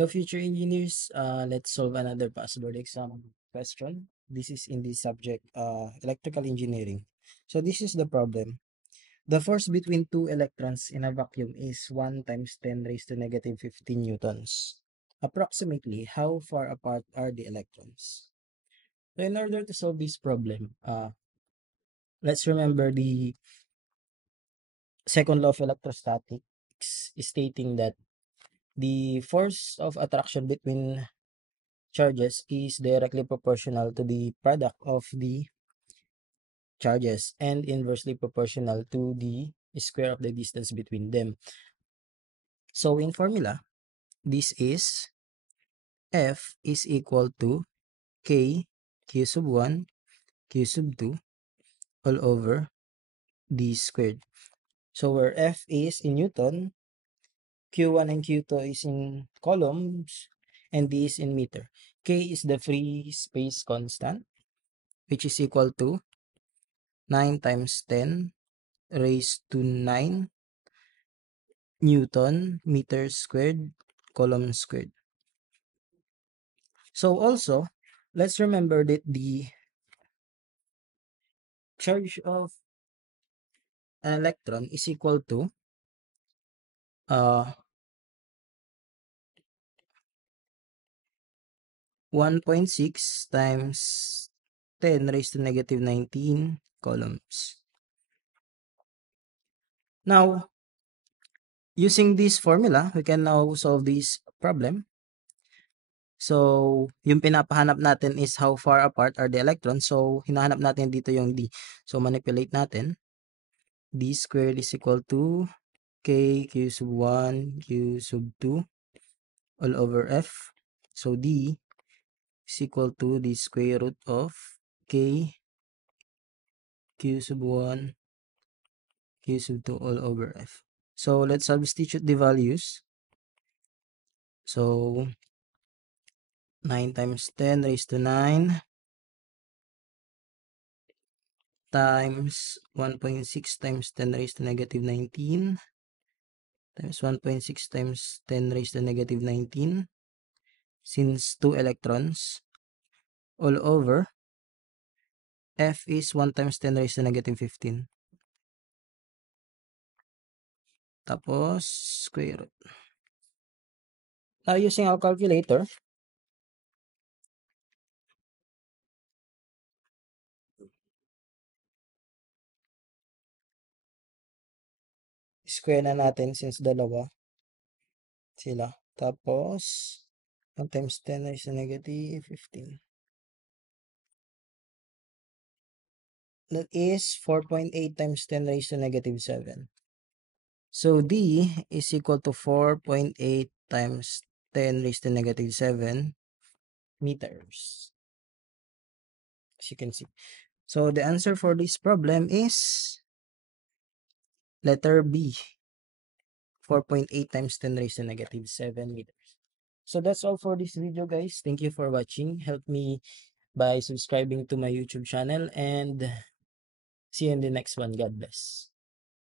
Hello, future engineers. Let's solve another password exam question. This is in the subject electrical engineering. So this is the problem. The force between two electrons in a vacuum is 1 times 10 raised to negative 15 newtons. Approximately, how far apart are the electrons? So in order to solve this problem, let's remember the second law of electrostatics is stating that the force of attraction between charges is directly proportional to the product of the charges and inversely proportional to the square of the distance between them. So in formula, this is F is equal to K Q sub 1 Q sub 2 all over D squared. So where F is in Newton, Q1 and Q2 is in coulombs, and D is in meter. K is the free space constant, which is equal to 9 times 10 raised to 9 Newton meters squared coulomb squared. So also, let's remember that the charge of an electron is equal to 1.6 times 10 raised to negative 19 coulombs. Now, using this formula, we can now solve this problem. So, yung pinapahanap natin is how far apart are the electrons. So, hinahanap natin dito yung D. So, manipulate natin. D squared is equal to K Q sub 1 Q sub 2 all over F. So, D is equal to the square root of K Q sub 1 Q sub 2 all over F. So, let's substitute the values. So, 9 times 10 raised to 9 times 1.6 times 10 raised to negative 19 times 1.6 times 10 raised to negative 19 since 2 electrons all over F is 1 times 10 raised to negative 15. Tapos, square root. Now, using our calculator, square na natin since dalawa sila. Tapos, 1 times 10 raised to negative 15. That is 4.8 times 10 raised to negative 7. So, D is equal to 4.8 times 10 raised to negative 7 meters. As you can see. So, the answer for this problem is letter B. 4.8 times 10 raised to negative 7 meters. So, that's all for this video, guys. Thank you for watching. Help me by subscribing to my YouTube channel and see you in the next one. God bless.